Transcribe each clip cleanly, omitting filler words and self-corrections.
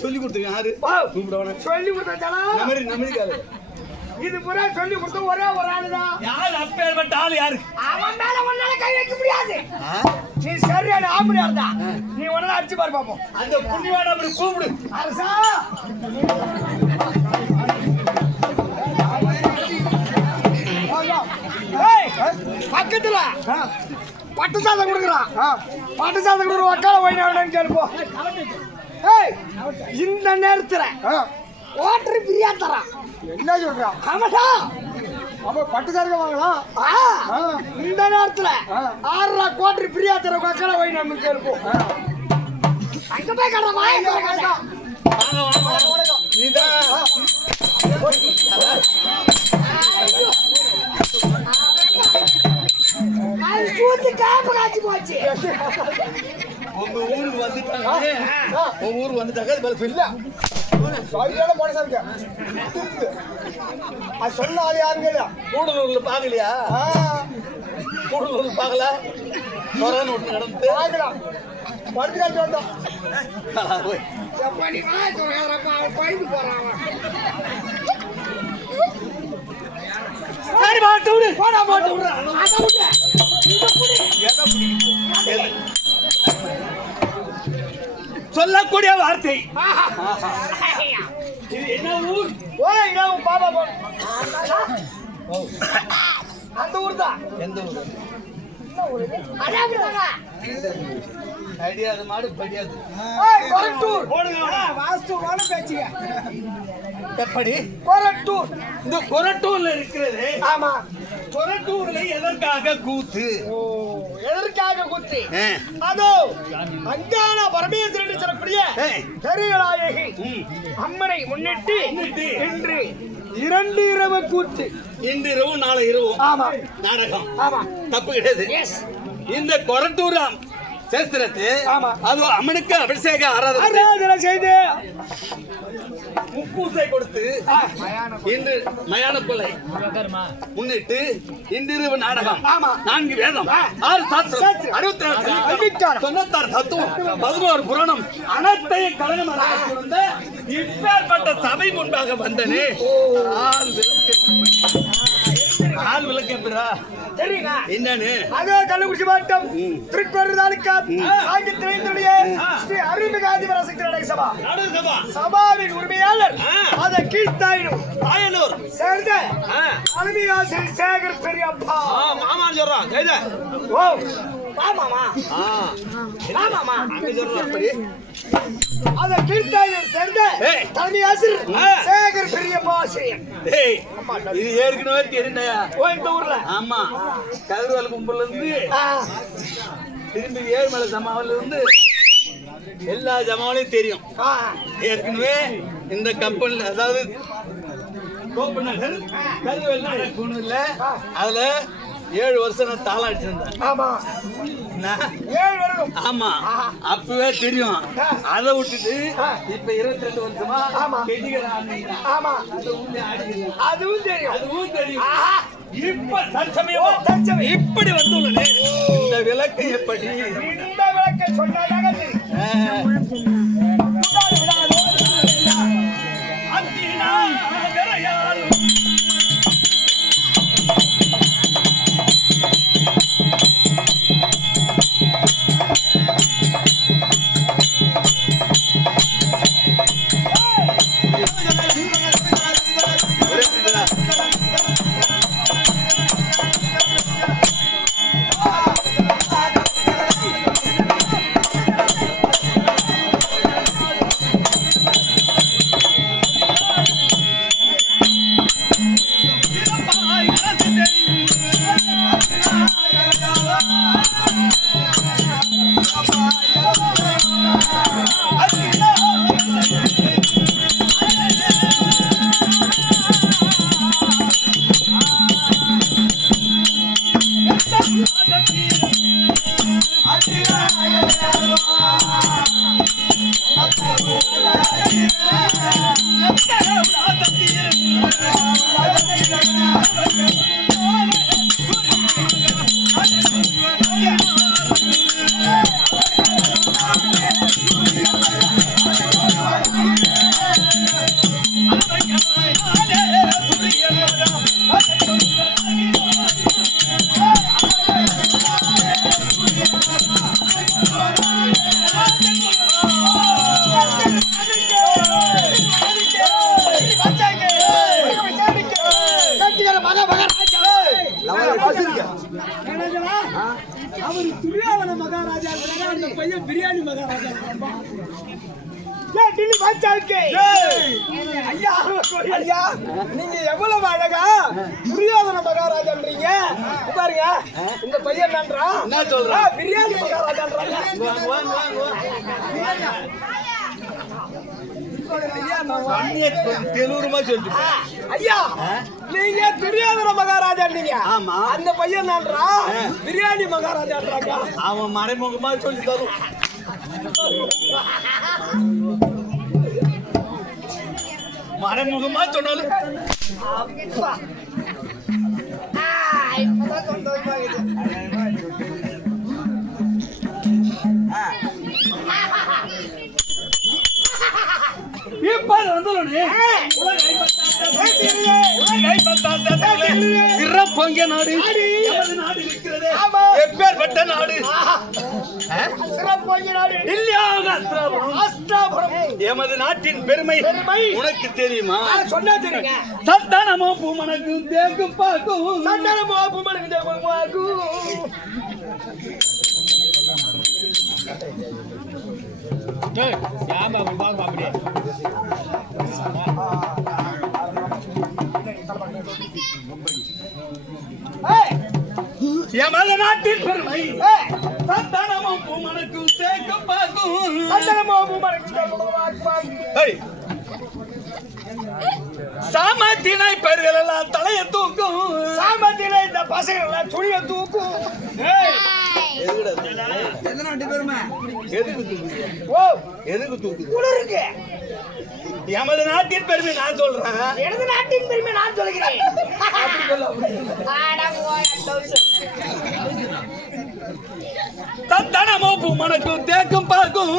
சொல்லி கொடுத்து யாரு சொல்லி கொடுத்தாரு இது புறா சொல்லி கொடுத்த ஒரே ஒரு ஆளுதான். யாரு அப்பேற்பட்ட ஆளு யாரு? அவன் மேல ஒன்னால கை வைக்க முடியாது. நீ சரியான ஆம்படியா இருந்தா நீ உடனே அடிச்சு பாரு பாப்போம். அந்த புண்ணியவாட அப்படி கூப்பிடு. அரசா பக்கத்துல பட்டு சாதம் கொடுக்குறான். பட்டு சாதம் கொடுக்குற வக்கால போயினான்னு கேள்ப்போ. ஏய், இந்த நேரத்துல குவாட்டர் பிரியா தரான். என்ன சொல்றான்? ஆமாடா, அப்ப பட்டு சாதம் வாங்கலாம். இந்த நேரத்துல 6 குவாட்டர் பிரியா தர வக்கால போயினான்னு கேள்ப்போ. அங்க போய் கடை வாங்க. உங்க ஊருக்கு வந்துட்டாங்க. உங்க ஊருக்கு வந்துட்டாங்க. அது பதில் சொல்ல சொல்லியான போன சார் அது சொன்ன ஆள் யாருங்க? கூடலூர்ல பாக்கலையா? கூடலூர்ல பாக்கல. கொரோனா விட்டு நடந்து பாக்கலாம். படுத்து காட்டு வந்தோம். பயந்து போறான். சரி பாட்டு விடு. போடா பாட்டு விடுறா. அதை விட்டு சொல்லக்கூடிய வார்த்தை. இது என்ன ஊர்? ஓய், நான் பாபா போ. அந்த ஊர் தான். எந்த ஊர்? ஐடியா மாடு படியாது. கொரட்டூர் போடுங்க. வாஸ்து வாழ பேச்சிங்க. எப்படி? கொரட்டூர். இந்த கொரட்டூர்ல இருக்கிறது. ஆமா. கொரட்டூர்ல எதற்காக கூத்து? எதற்காக கூத்து? அதோ அஞ்ஞான பரமேஸ்வரன் சொல்லக்கூடிய பெரியநாயகி அம்மனை முன்னிட்டு இன்று 2 இரவு கூத்து. இன்று இரவு நாளை இரவு. ஆமா, நாடகம். ஆமா, தப்பு கிடையாது. இந்த கொரட்டூர் சேஸ்திரத்து அது அம்மனுக்கு அபிஷேக ஆராதனை செய்து முப்பூசை கொடுத்து இன்று மயான கொலை முன்னிட்டு இன்றிரவு நாடகம். 4 வேதம், 6 சாஸ்திரம், 66 96 தத்துவம், 11 புராணம் அனைத்தையும் கலந்து இப்பேற்பட்ட சபை முன்பாக வந்தனே. ஆள் விளக்கா தெரியுங்க என்னன்னு? அதே கள்ளக்குறிச்சி மாவட்டம் திருக்கோவில் தாலுகா சாங்கித்திரையினுடைய ஸ்ரீ அருள்மிகு சபா சபாவின் உரிமையாளர் அதை கீழ்த்தாயினும் தாயனூர் சேர்ந்த அருமையாசிரியர் சேகர் பெரியப்பா மாமான்னு சொல்றான். ஓ மாமா மாமா அங்க சொல்றான். அப்படி அதை கீழ்த்தாயினூர் சேர்ந்த தலைமையாசிரியர் சேகர் பெரியப்பா ஆசிரியர். இது ஏற்கனவே தெரிந்தயா? ஓ, இந்த ஊர்ல. ஆமா, கதிர்வால் கும்பல்ல இருந்து திரும்பி ஏழுமலை ஜமாவில இருந்து எல்லா ஜமாவிலையும் தெரியும். ஏற்கனவே இந்த கம்பெனில, அதாவது அதுல 7 வருஷம் நான் தாளம் அடிச்சிருந்தேன். ஆமா, 7 வருடம். ஆமா, அப்பவே தெரியும். அதை விட்டுட்டு இப்ப 22 வருஷமா அதுவும் தெரியும். அதுவும் தெரியும். இப்ப தற்சமயம் இப்படி வந்துள்ளது. இந்த விளக்கு எப்படி? இந்த விளக்கை சொன்னாங்க தெரியும். மகா மகா ராஜா அவர் துரியோதன மகாராஜா அந்த பையன் பிரியாணி மகாராஜா. ஐயா ஐயா, நீங்க எவ்வளவு அழகா துரியோதன மகாராஜான்றீங்க. பாருங்க இந்த பையன் என்ன சொல்றா? பிரியாணி மகாராஜான்றாங்க. தெலுங்குமா சொல்லிட்டு ஐயா, நீங்க துரியோதன மகாராஜா நீங்க. ஆமா. அந்த பையன் பிரியாணி மகாராஜான்றாங்க. அவன் மறைமுகமா சொல்லி தரும். மறைமுகமா சொன்னாலும் பொங்க நாடு எப்பேற்பட்ட நாடு எமது நாட்டின் பெருமை உனக்கு தெரியுமா? சொன்னா தெரியுங்க. சந்தானமோ பூமனக்கு தேக்கும் பாக்கும் சந்தானமோ பூமனக்கு தேக்கும் பாக்கும். எமது நாட்டின் பெருமை சந்தானமும் பூமனக்கும் தேக்கும் பாக்கும். சந்தானமும் பூமனக்கும் தேக்கும் பாக்கும். சாமத்தினை பெயர்கள் எல்லாம் தலையை தூக்கும். சாமத்தினை இந்த பசங்க எல்லாம் துணியை தூக்கும். எதுக்கு தூக்கு? எமது நாட்டின் பெருமை நான் சொல்றேன். எனது நாட்டின் பெருமை நான் சொல்கிறேன். தந்தனமோ பூமனக்கும் தேக்கும் பார்க்கும்.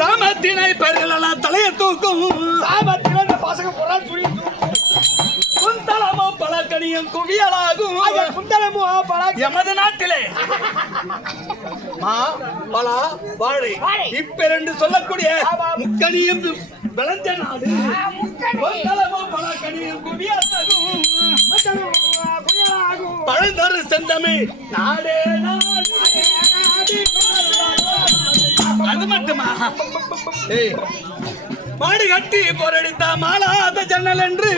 சாமத்தினை பெயர்கள் எல்லாம் தலையை தூக்கும். சாமத்தினை இந்த பசங்க புறா துணி குந்தலமோ பழக்கணியும் குவியலாகும். குந்தலமோ பழ எமது நாட்டிலே மா பலா வாழை இப்பெரண்டு சொல்லக்கூடிய முக்கணியும் விளைஞ்ச நாடு. குந்தலமோ பழக்கணியும் குவியலாகும். பழந்தரு செந்தமிழ் நாடே நாடு. அது மட்டுமா? மாடு கட்டி போரடித்தா மாலாத ஜன்னல் என்று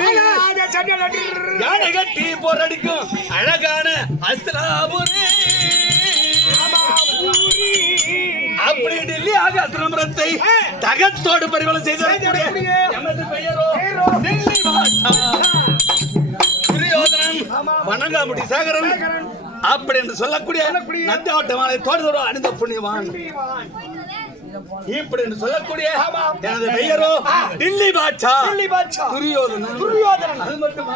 யானை கட்டி போரடிக்கும் அழகான அஸ்திராபுரி. அப்படி டெல்லி ஆகாசிரமரத்தை தகத்தோடு பரிவலம் செய்த எமது பெயரோ டெல்லி துரியோதனன் வணங்காமுடி சாகரன் அப்படி என்று சொல்லக்கூடிய நந்தாவட்ட மாலை தோடுதோடு அணிந்த புண்ணியவான். இப்படி என்று சொல்லக்கூடிய எனது பெயரோ டில்லி பாட்சா துரியோதனன். துரியோதனன் அது மட்டுமா?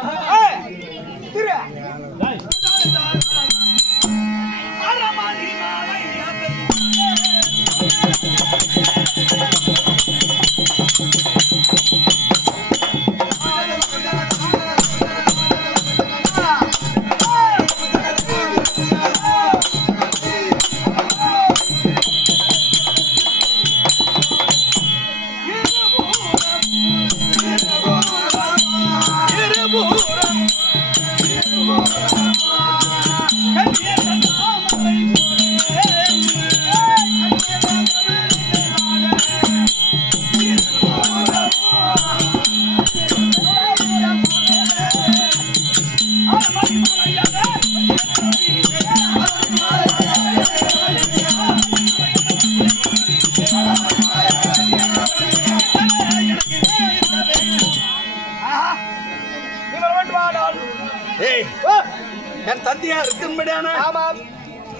என் தந்தையார் இருக்கும்படியான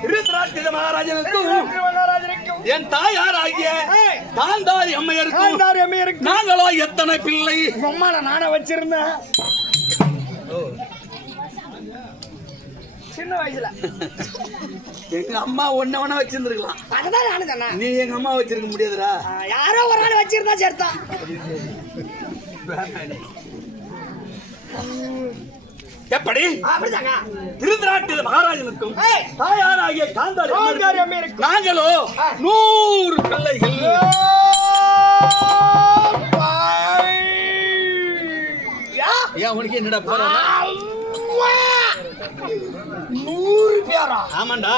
திருதராஷ்டிர மகாராஜனுக்கும் என் தாயார் ஆகிய காந்தாரி அம்மையருக்கும் நாங்களோ எத்தனை பிள்ளை. அம்மால நானே வச்சிருந்தேன் சின்ன வயசுல. எங்க அம்மா ஒன்ன வச்சிருந்துருக்கலாம். அதுதான் நானு தானே. நீ எங்க அம்மா வச்சிருக்க முடியாதுடா. யாரோ ஒரு ஆள் வச்சிருந்தா சேர்த்தான். எப்படி? அப்படிதாங்க. திருதராஷ்டிர மகாராஜனுக்கும் தாயாராகிய காந்தாரி அம்மையருக்கும் நாங்களோ 100 பிள்ளைகள். ஏன் உனக்கு என்னடா போற? 100 பேரா? ஆமாண்டா.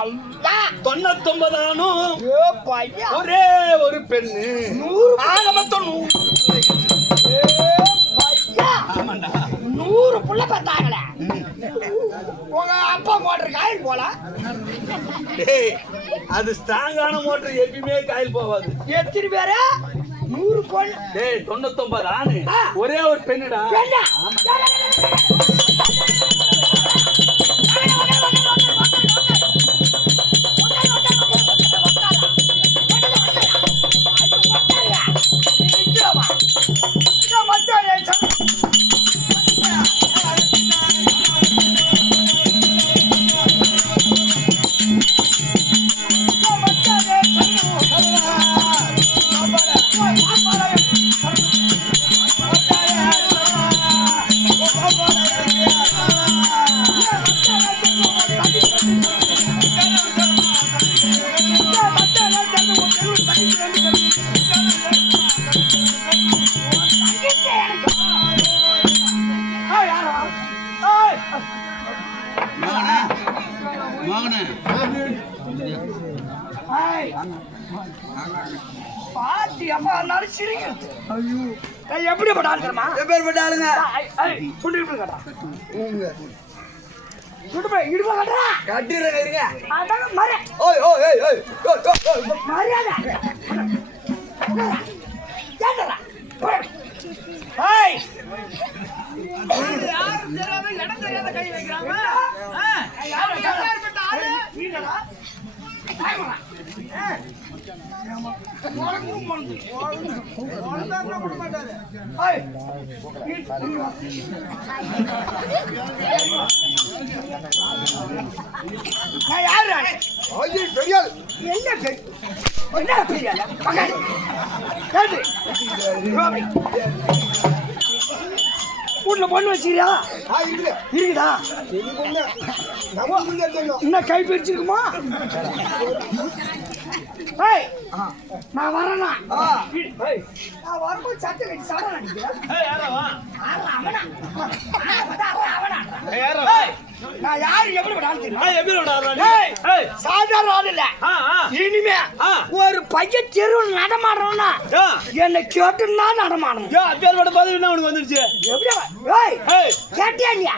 அம்மா. 99 ஆணும் ஏ பையா. ஒரே ஒரு பெண்ணு. 100 ஆக மொத்தம் 100. ஏ பையா. ஆமாண்டா. 100 புள்ள பார்த்தாங்களே. உங்க அப்பா மோட்டர் காயில் போல. டேய், அது ஸ்ட்ராங்கான மோட்டர் எப்பயுமே காயில் போகாது. எத்தனை பேரு? 100 பொண்ணு. டேய் 99 ஆணு ஒரே ஒரு பெண்ணுடா. பெண்ணா? பாட்டி அம்மா எல்லாரும் சிரிக்கிறது. எப்படி பட்டாளுமா? எப்பேற்பட்ட ஆளுங்க? இடுப்பா கட்டுறா கட்டிடுறேன் இருங்க. அதாங்க மர ஓய் ஓய் ஓய் ஓய் மரியாதை கேட்டறா. ஏய் யாரும் தெரியாத இடம் தெரியாத கை வைக்கறாங்க. யாரும் எப்பேற்பட்ட ஆளு? நீடா ஆயிரா. வீட்டுல பொண்ணு வச்சிருக்கியா? இருக்குதா? இன்னும் கை பிரிச்சிருக்குமா? நான் வரேனா? நான் வரும்போது சட்டை கட்டி சாப்பிட நினைக்கிறேன். நான் யாரு எப்படி சாதாரண ஆள் இல்ல. இனிமே ஒரு பையன் தெருவில் நடமாடுறோம்னா என்னை கேட்டுன்னா நடமாடணும். பதவி என்ன உனக்கு வந்துருச்சு? எப்படி கேட்டியா இல்லையா?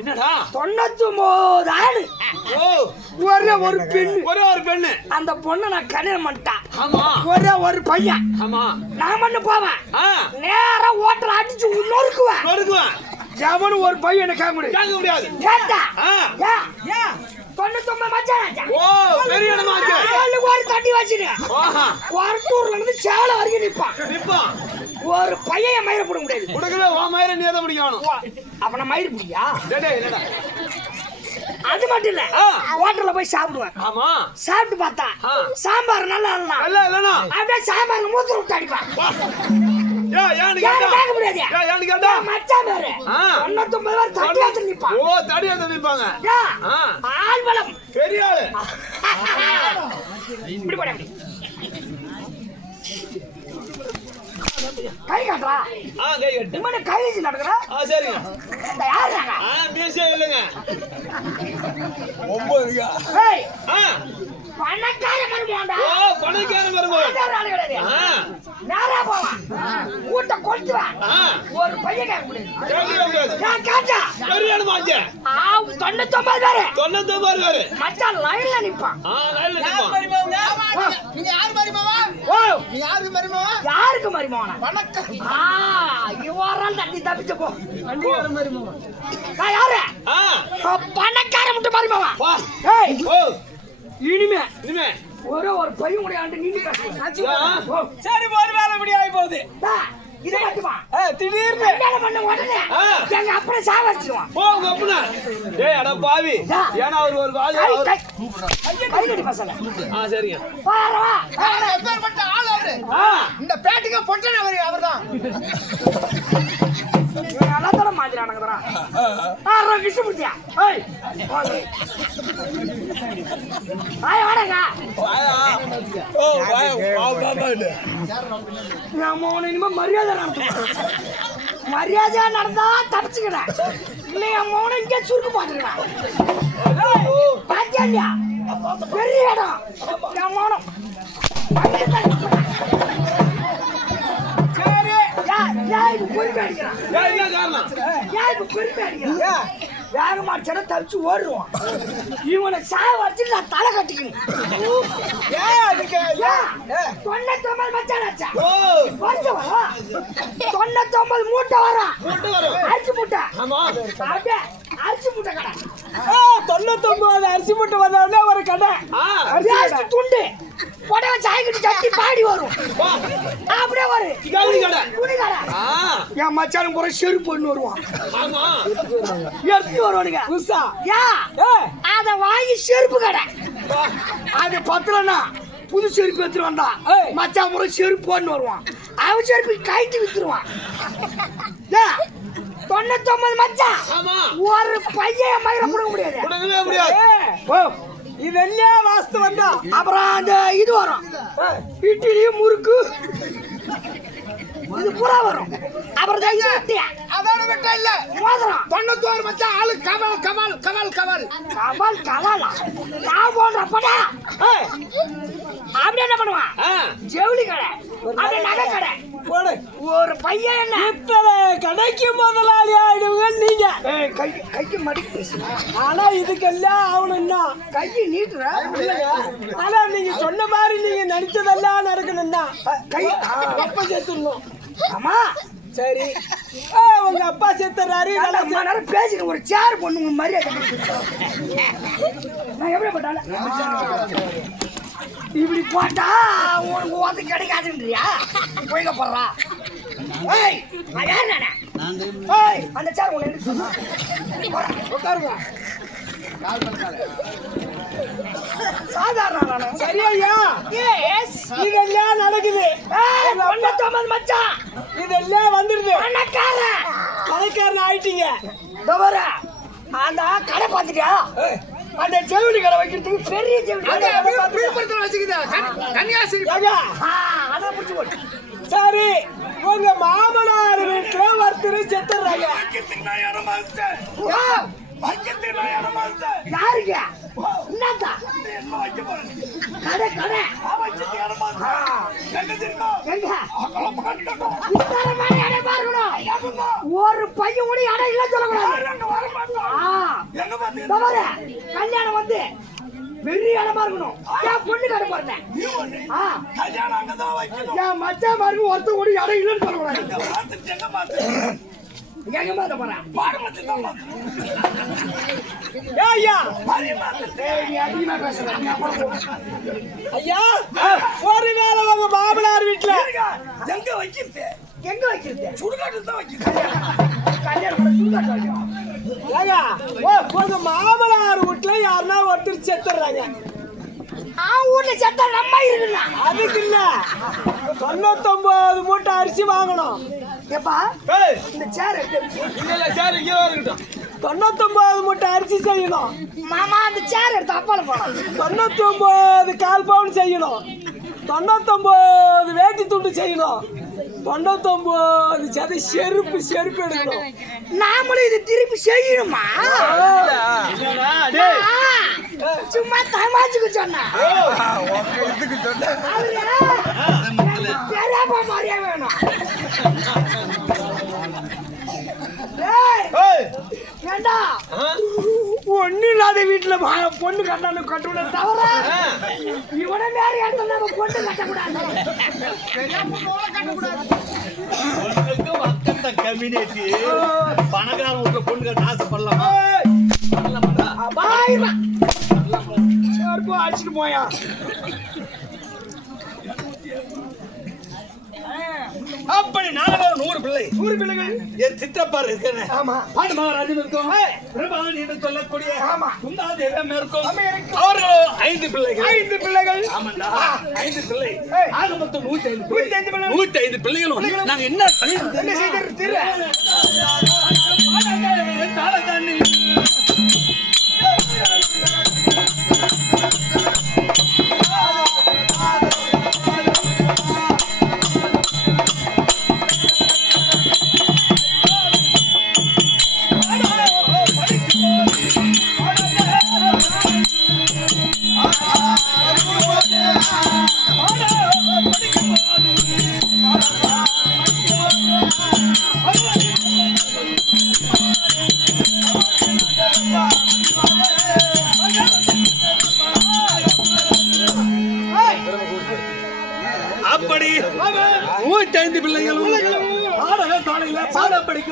என்னடா 99 ஆளு ஒரே ஒரு பெண்ணு. ஒரே ஒரு பெண்ணு. அந்த பொண்ணை நான் கல்யாணம் பண்ணிட்டேன். ஆமா. ஒரே ஒரு பையன். ஆமா. நான் மட்டும் போவேன். நேரா ஓட்டல அடிச்சு நொறுக்குவேன். எவனு ஒரு பையனை கேட்க முடியாது. கேட்டா 99 மச்சான். ஓ பெரிய இடமாச்சு. ஒரு தட்டி வச்சிரு. குரட்டூர்ல இருந்து சேலம் வரைக்கும் நிப்பான். ஒரு பையன் மயிரை போட முடியாது. உனக்கு உன் மயிரை நீ தான் பிடிக்கணும். அவனை மயிறு பிடிக்கா? இல்லடா. அது மட்டும் இல்ல, ஹோட்டல்ல போய் சாப்பிடுவேன். ஆமா. சாப்பிட்டு பார்த்தா சாம்பார் நல்லா இல்லனா அப்படியே சாம்பார் மூத்திர விட்டு அடிப்பான். கேட்க முடியாது. மச்சான் பேரு 99 பேர் தட்டி வச்சு நிப்பான். ஓ தடி வந்து நிப்பாங்க. ஆள் பலம் பெரிய ஆளு. இப்படி போட கை காட்டுறா. கை கட்டு. இவனை கை வச்சு நடக்கிறா. சரிங்க. யாருங்க? மீசே இல்லைங்க. 9 பணக்கார மருமகன்டா. ஓ பணக்கார மருமகன். நேரா போவான். கூட்ட கொளுத்துவான். ஒரு பையன் கேட்க முடியாது. நான் கேட்டா பெரிய இடமாச்சு. 99 பேரு. 99 பேரு. மச்சான் லைன்ல நிப்பான். லைன்ல நிப்பான். நீங்க யாரு மரிமாவா? ஓ நீ யாருக்கு மரிமாவா? யாருக்கு மரிமகனா? வணக்கம். இவரால் தட்டி தப்பிச்சு போ. பண்டிகார மரிமாவா? நான் யாரு? பணக்கார மட்டும் மரிமகன். ஏய் இனிமே ஒரே ஒரு பையன் கூட ஆண்டு நீங்க சரி ஒரு வேலை இப்படி ஆகி போகுது. இது மட்டுமா? திடீர்னு கல்யாணம் பண்ண உடனே எங்க அப்பனை சாவடிச்சிடுவான். உங்க அப்பனா? டேய் அட பாவி. ஏன்னா அவர் ஒரு கை கட்டி பசங்க. சரிங்க. பாரவா. எப்பேற்பட்ட ஆள் அவரு. இந்த பேட்டிக்கு பொட்டன அவர்தான். நல்லா தர மாத்திரானுங்கடா. கிஷு முத்தியா. வாடங்க. ஓ வாய் பாபா. நான் இனிமே மரியாதை நடத்து. மரியாதையா நடந்தா தப்பிச்சுக்கிறேன். இல்லை என் மௌனம் இங்கே சுருக்கு பாத்துக்கிறேன். பாத்தியா இல்லையா? பெரிய இடம் என் மௌனம். வேகமாச்சா தப்பிச்சு ஓடுவான். இவனை சாய வச்சு நான் தலை கட்டிக்கணும். 99 மச்சானாச்சா 99 மூட்டை வரும். அரிசி மூட்டை. அரிசி மூட்டை கடை 99 அரிசி மூட்டை வந்தோடனே ஒரு கடை அரிசி துண்டு புடவை சாய்க்கிட்டு கட்டி பாடி வரும். அப்படியே வரும் துணி கடை. என் மச்சானும் கூட செருப்பு பண்ணி வருவான். எடுத்து வருவானுங்க அத வாங்கி செருப்பு கடை. அது பத்தலன்னா புது செருப்பு எடுத்துட்டு வந்தா மச்சான் முறை செருப்பு போன்னு வருவான். அவன் செருப்பு கைட்டு வித்துருவான். 99 மச்சான் ஒரு பையன் மயிர புடுங்க முடியாது. இதெல்லாம் வாஸ்து வந்தா அப்புறம் அந்த இது வரும் இட்லி முறுக்கு இது பூரா வரும். அப்புறம் அதோட விட்டா இல்ல மோதிரம் 91 மச்சான் ஆளு கமல் கமல் கமல் கமல் கமல் கமலா நான் போடுறப்படா அப்படி என்ன பண்ணுவான்? ஜவுளி கடை அப்படியே நகை கடை போடு. ஒரு பையன் என்ன இத்தனை கடைக்கு முதலாளி ஆயிடுங்க நீங்க. கைக்கு மடிக்கு பேசுங்க. ஆனா இதுக்கெல்லாம் ஆகணும்னா கையை நீட்டுற. ஆனா நீங்க சொன்ன மாதிரி நீங்க நடிச்சதெல்லாம் நடக்கணும்னா கை அப்பா சேர்த்துடணும். ஆமா சரி உங்க அப்பா சேர்த்துறாரு. ரொம்ப நேரம் பேசிட்டு ஒரு சேர் பொண்ணு மரியாதை நான் எப்படி போட்டாலும் இப்படி போட்டா உனக்கு வந்து கிடைக்காதுன்றியா? போய்க போடுறா. அந்த சேர் ஒண்ணு உட்காருங்க. சாதாரண சரியா? இதெல்லாம் நடக்குது. 99 மச்சான் இதெல்லாம் வந்துருது. பணக்காரன் ஆயிட்டீங்க. அந்த கடை பார்த்துட்டியா? அந்த ஜவுளி கடை வைக்கிறதுக்கு பெரிய ஜவுளி கன்னியாஸ்திரி அதான் பிடிச்சி போட்டு. சரி உங்க மாமனார் வீட்டுல ஒருத்தர் செத்துறாங்க. யாருங்க? என்னக்கா கடை கடை ஒரு பையன் கூட இடம் இல்ல சொல்லக்கூடாது. கல்யாணம் வந்து பெரிய இடமா இருக்கணும். என் பொண்ணு கடை போறேன். என் மச்சா மாதிரி ஒருத்தர் கூட இடம் இல்லைன்னு சொல்லக்கூடாது. எங்க மாத்த போறேன் ஐயா ஐயா ஒருவேளை உங்க மாமனார் வீட்டுல எங்க வைக்கிறது? எங்க வைக்கிறது? சுடுகாட்டு தான் வைக்கிறது. கல்யாணம் சுடுகாட்டு வைக்கிறோம். உங்க மாமனார் வீட்டுல யாருன்னா ஒருத்தர் செத்துறாங்க. ஊர்ல செத்தா நம்ம இருக்குல்ல. அதுக்கு இல்ல 99 மூட்டை அரிசி வாங்கணும். ஏப்பா இந்த சேர் இல்ல சேர் இங்க இருக்கட்டும். 99 மூட்டை அரிசி செய்யணும். மாமா அந்த சேர் எடுத்து அப்பால போறோம். 99 கால் பவுன் செய்யணும். 99 வேட்டி துண்டு செய்யணும். 99 சதை செருப்பு எடுக்கணும். நாமளும் இது திருப்பி செய்யணுமா? சும்மா தமாச்சுக்கு சொன்னா பெரியப்பா மாதிரியா வேணும். ஏண்டா ஒண்ணு இல்லாத வீட்டுல பொண்ணு கட்டணும் கட்டுன தவிர இவனை வேற இடத்துல நம்ம பொண்ணு கட்டக்கூடாது. கம்யூனிட்டி பணக்கார வீட்டுல பொண்ணு கட்ட ஆசைப்படலாமா? அடிச்சுட்டு போயா அப்படி நாங்கள் 100 பிள்ளைகள் என் சித்தப்பார் இருக்கிறேன். ஆமா பாண்டு மகாராஜன் இருக்கும். பிரபாகரன் என்று சொல்லக்கூடிய ஆமா குந்தாதேவம் இருக்கும். அவர்கள் 5 பிள்ளைகள். ஆமாண்டா 5 பிள்ளை. ஆக மொத்தம் 105 பிள்ளைகள். நாங்க என்ன செய்து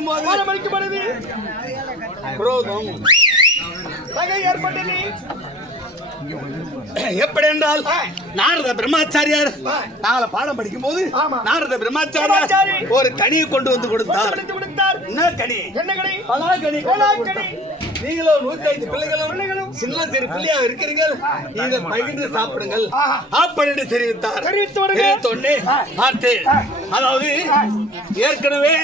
அடிக்கும் பொழுது குரோதம் பகை ஏற்பட்டது. எப்படி என்றால் நாரத பிரம்மாச்சாரியார் நாளை பாடம் படிக்கும் போது நாரத பிரம்மாச்சாரியார் ஒரு கனியை கொண்டு வந்து கொடுத்தார். என்ன கனி? பலாக்கனி. நீங்களும் 105 பிள்ளைகளும் சின்ன சிறு பிள்ளையா இருக்கிறீர்கள், இதை பகிர்ந்து சாப்பிடுங்கள் அப்படின்னு தெரிவித்தார். தெரிவித்தோடனே பார்த்தேன். அதாவது ஏற்கனவே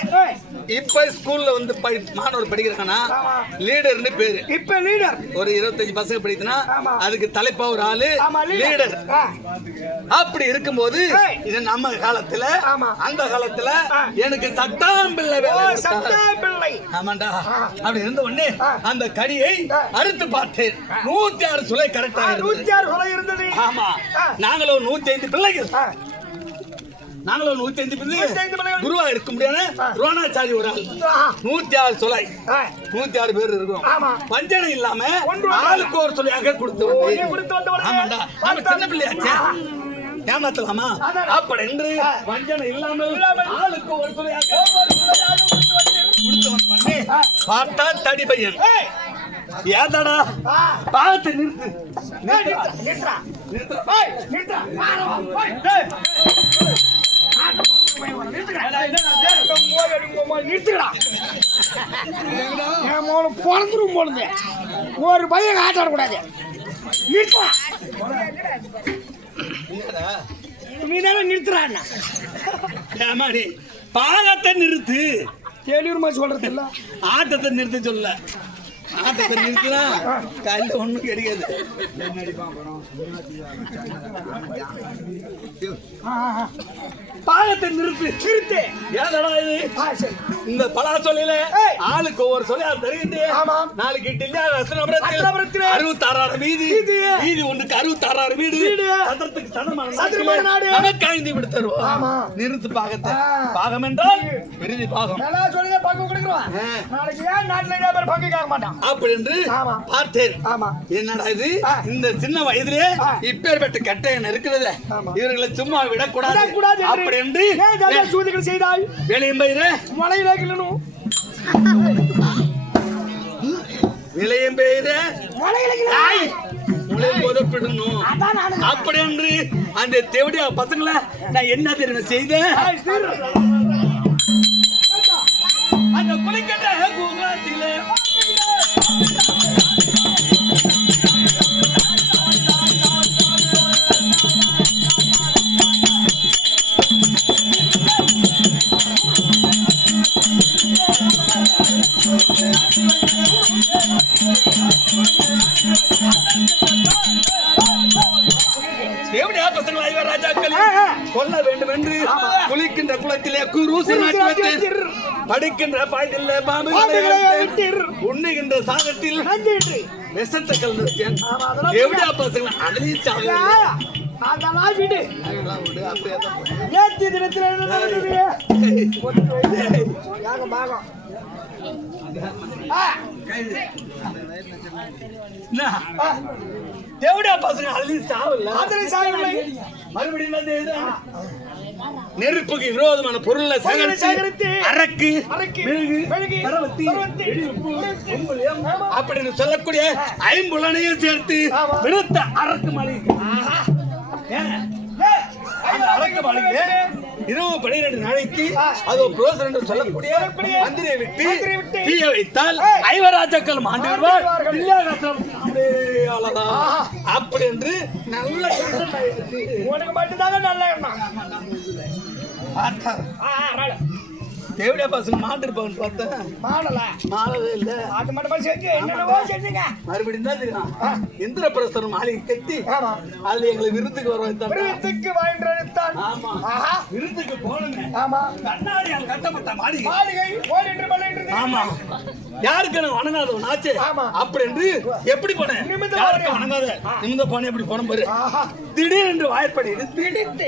இப்ப ஸ்கூல்ல வந்து மாணவர் படிக்கிறாங்கன்னா லீடர்னு பேரு. இப்ப லீடர் ஒரு 25 பசங்க படிக்குதுன்னா அதுக்கு தலைப்பா ஒரு ஆளு லீடர். அப்படி இருக்கும்போது இது நம்ம காலத்துல அந்த காலத்துல எனக்கு சட்டாம் பிள்ளை வேலை. ஆமாண்டா. அப்படி இருந்த உடனே அந்த கடியை அறுத்து பார்த்தேன். 106 சுளை கரெக்டா 106 சுளை இருந்தது. ஆமா. நாங்களும் 105 பிள்ளைகள். நாங்களும் 105 பிள்ளைகள். குருவா இருக்க முடியாது. ரோணாச்சாரி ஒரு ஆள். 106 சுளை. 106 பேர் இருக்கும். பஞ்சனை இல்லாம ஆளுக்கு ஒரு சுளையாக கொடுத்து ஆமாண்டா. நம்ம சின்ன பிள்ளையாச்சே ஏமாத்தலாமா? அப்படி என்று வஞ்சனை இல்லாமல் ஆளுக்கு ஒரு சுளையாக கொடுத்து வந்து பார்த்தா தடி பையன். ஏதடா பார்த்து நிறுத்து. ஒரு பையன் ஆட்டாடக்கூடாது. நீ தானே நிறுத்துறான். பாகத்தை நிறுத்து. கேள்விமா சொல்றது இல்ல, ஆட்டத்தை நிறுத்த சொல்ல. ஆட்டத்தை நிறுத்தினா கல்ல ஒண்ணும் கிடைக்காது. பாகத்தை நிறுத்து. நிறுத்து. ஏதடா இது? இந்த பலா சொல்லில ஆளுக்கு ஒவ்வொரு சொல்லியா தெரியுது. நாளைக்கு இல்லையா 66 வீதி. வீதி ஒன்றுக்கு 66 வீடு. சதுரத்துக்கு சதுரமான நாடு. நமக்கு 5 விடு தருவோம். நிறுத்து பாகத்தை. பாகம் என்றால் விருதி பாகம். சொல்லுங்க பங்கு கொடுக்குறோம். நாளைக்கு ஏன் நாட்டுல பங்கு கேட்க மாட்டான் அப்படி என்று பார்த்தேன். என்னடா இது? இந்த சின்ன வயதிலே இப்பேற்பட்ட கட்டையன் இருக்கிறது. இவர்களை சும்மா விடக்கூடாது. அப்படி என்று சூதிகள் செய்தால் வேலையும் பயிர மலையில கிளணும். விலையும் பெய்த உதப்பிடணும். அப்படி என்று அந்த தேவடியா பசங்களை நான் என்ன தெரியுமா செய்தேன்? அந்த குளிக்கின்ற கூகுளத்திலே தேவடியா பசங்களை ராஜாக்கள் கொல்ல வேண்டும் என்று குளிக்கின்ற குளத்திலே குருசி நாட்டி படிக்கின்ற பாய்தில்ல பாம்பு உண்ணுகின்ற சாதத்தில் விஷத்தை கலந்துருக்கேன். தேவடியா பசங்களை அகலி அதெல்லாம் விடு. நேற்று தினத்தில் பாகம் தேவடியா பசங்க அள்ளி சாவல. மறுபடியும் நெருப்புக்கு விரோதமான பொருளை சேகரித்து அரக்கு மெழுகு சரவத்தி அப்படின்னு சொல்லக்கூடிய 5 புலனையும் சேர்த்து விருத்த அரக்கு மலை. அரக்கு மலையிலே 12 நாளைக்கு அது புரோசன் சொல்லக்கூடிய மந்திரியை விட்டு தீய வைத்தால் 5 ராஜாக்கள் மாண்டு விடுவார். அப்படி என்று நல்ல உனக்கு மட்டும்தாங்க நல்ல எண்ணம். தேவடியா பசங்க மாட்டு இருப்பாங்கன்னு பார்த்தேன். மாடவே இல்ல. அது மட்டும் செஞ்சு என்னென்னவோ செஞ்சுங்க. மறுபடியும் தான் தெரியும். இந்திரபிரஸ்தர் மாளிகை கட்டி அதுல எங்களை விருந்துக்கு வர வைத்தாங்க. விருந்துக்கு வாங்கிட்டான். ஆமா. விருந்துக்கு போனோங்க. ஆமா. கண்ணாடியால் கட்டப்பட்ட மாளிகை. மாளிகை ஓடி என்று மலையிட்டு. ஆமா. யாருக்கு நான் வணங்காதவன் ஆச்சு. அப்படி என்று எப்படி போனேன்? யாருக்கு வணங்காத நிமிந்த போனேன். எப்படி போன பாரு. திடீரென்று வாய்ப்படி திடீர்னு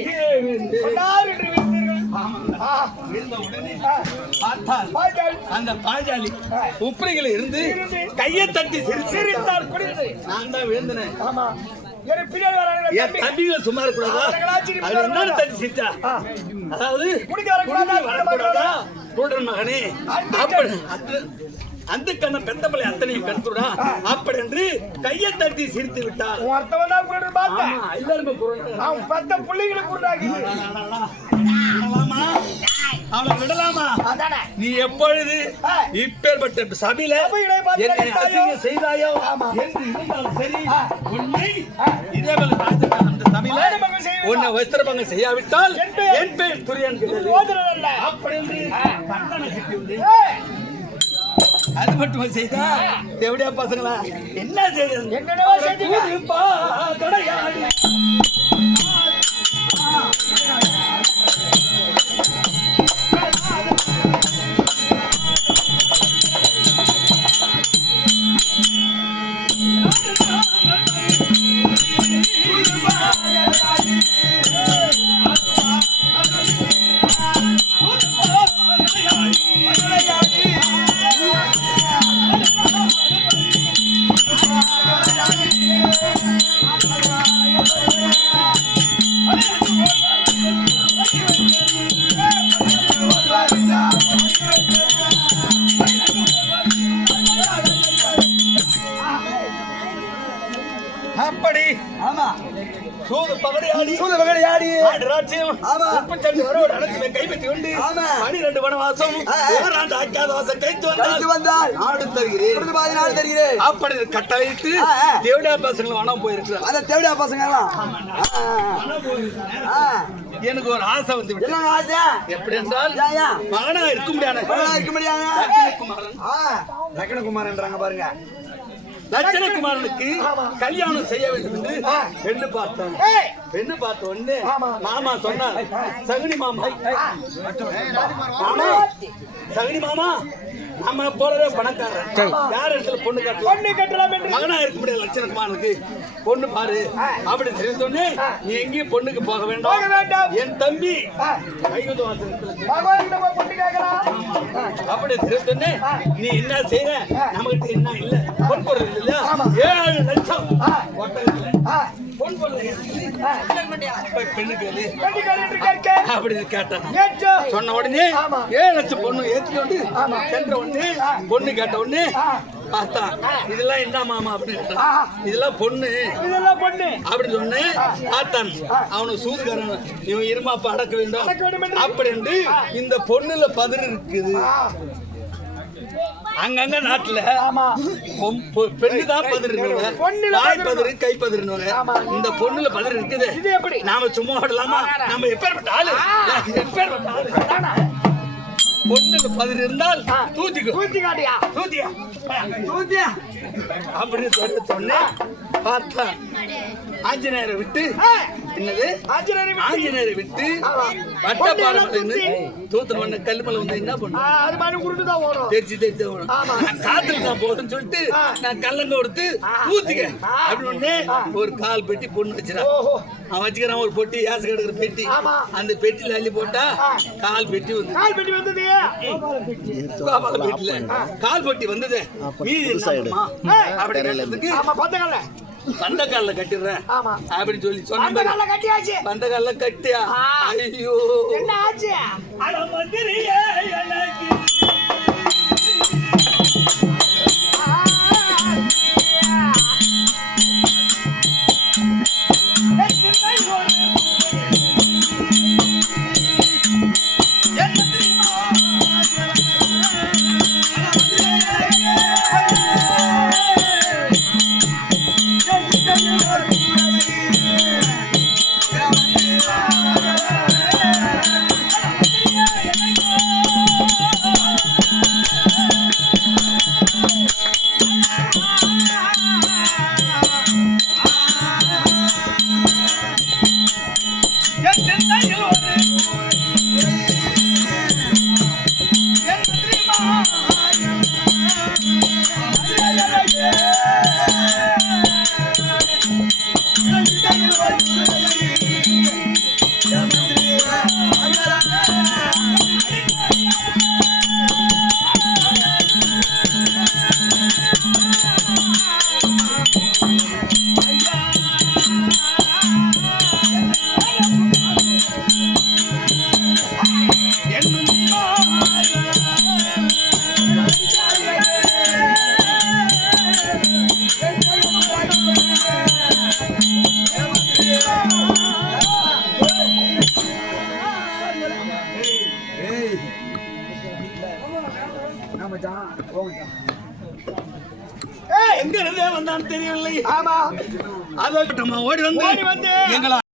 அந்த பாஞ்சாலி உப்பரைகளை இருந்து கையை தட்டி சிரித்தார். நான் தான் வேந்தனேன். என் தம்பிகள் சும்மா இருக்கக்கூடாதா? அது என்ன தட்டி சிரிச்சா? அதாவது வரக்கூடாதா குருடன் மகனே அப்படி அந்த கண்ண பெத்த பிள்ளை அத்தனையும் கருத்துடா அப்படி என்று கையை தட்டி சிரித்து விட்டார். எல்லாருமே பெத்த பிள்ளைகளை குருடாக்கி அவளை விடலாமா? நீ எப்பொழுது இப்பேற்பட்ட சபையில என்னை அசிங்கம் செய்தாயோ என்று இருந்தாலும் சரி, உன்னை இதேபோல அந்த சபையில உன்னை வஸ்திரபங்கம் செய்யாவிட்டால் என் பெயர் துரியன் அப்படி என்று தண்டனை கிட்டி அது மட்டும் செய்தா எப்படியா பசங்களா என்ன செய்யுது அப்படி சூது பகடையாடி ராஜ்யம் முப்பத்தெண்டு வருடம் நடத்தி கைப்பற்றி கொண்டு 12 வனவாசம் ஓராண்டு அஜாதவாசம் கைத்து வந்தால் நாடு தருகிறேன் அப்படி கட்டளையிட்டு தேவடா பசங்க வனம் போயிருக்கிறார். அந்த தேவடா பசங்க எனக்கு ஒரு ஆசை வந்து எப்படி என்றால் மகனா இருக்க முடியாது லக்னகுமாரன்றாங்க பாருங்க. லட்சணகுமாரனுக்கு கல்யாணம் செய்ய வேண்டும் என்று பெண்ணு பார்த்தோம். பெண்ணு பார்த்த உடனே மாமா சொன்னார், சகுனி மாமா சகுனி மாமா நம்ம போறதே பணக்காரன், யார் இடத்துல பொண்ணு கட்டலாம் மகனா இருக்க முடியாது லட்சணகுமாரனுக்கு பொண்ணு பாரு அப்படி தெரிவித்தோடனே நீ எங்கேயும் பொண்ணுக்கு போக வேண்டாம், என் தம்பி அப்படி தெரிவித்தோடனே நீ என்ன செய்யற, நம்மகிட்ட என்ன இல்ல பொன் பொருள் இல்ல 7 லட்சம் பொன் பொருள் பெண்ணுக்கு அப்படி கேட்டான். சொன்ன உடனே 7 லட்சம் பொண்ணு ஏற்றிக்கொண்டு சென்ற உடனே பொண்ணு கேட்ட உடனே பார்த்தா இதெல்லாம் என்ன மாமா அப்படின்னு இதெல்லாம் பொண்ணு அப்படின்னு சொன்னேன். பார்த்தான் அவனுக்கு சூதுகாரன், இவன் இருமாப்ப அடக்க வேண்டும் அப்படின்னு இந்த பொண்ணுல பதிர் இருக்குது. அங்கங்க நாட்டுல பெண்ணுதான் பதிர் வாய் பதிரு கை பதிருன்னு இந்த பொண்ணுல பதிர் இருக்குது. நாம சும்மா விடலாமா? நம்ம எப்பேற்பட்ட ஆளு பொண்ணுக்கு பதில் இருந்தால் தூத்தியா அப்படின்னு சொல்லி சொன்னேன். பார்த்தா ஆஞ்சநேயரை விட்டு என்னது ஆஞ்சநேயரை விட்டு வட்டப்பாறை தூத்துற மண்ண கல்லுமலை வந்து என்ன பண்ணும் தெரிச்சு காத்துல தான் போதுன்னு சொல்லிட்டு நான் கல்லங்க கொடுத்து தூத்திக்க அப்படின்னு ஒரு கால் பெட்டி பொண்ணு வச்சுறான். அவன் வச்சுக்கிறான் ஒரு பொட்டி ஏசு கிடக்குற பெட்டி. அந்த பெட்டியில அள்ளி போட்டா கால் பெட்டி வந்தது. கால் பெட்டி வந்தது அப்படி பந்த கால கட்டிடுறேன் அப்படின்னு சொல்லி சொன்ன பந்த கால கட்டியா ஐயோ ஏய் எங்க இருந்தே வந்தான்னு தெரியவில்லை. ஆமா அதை ஓடி வந்து ஓடி வந்து எங்களை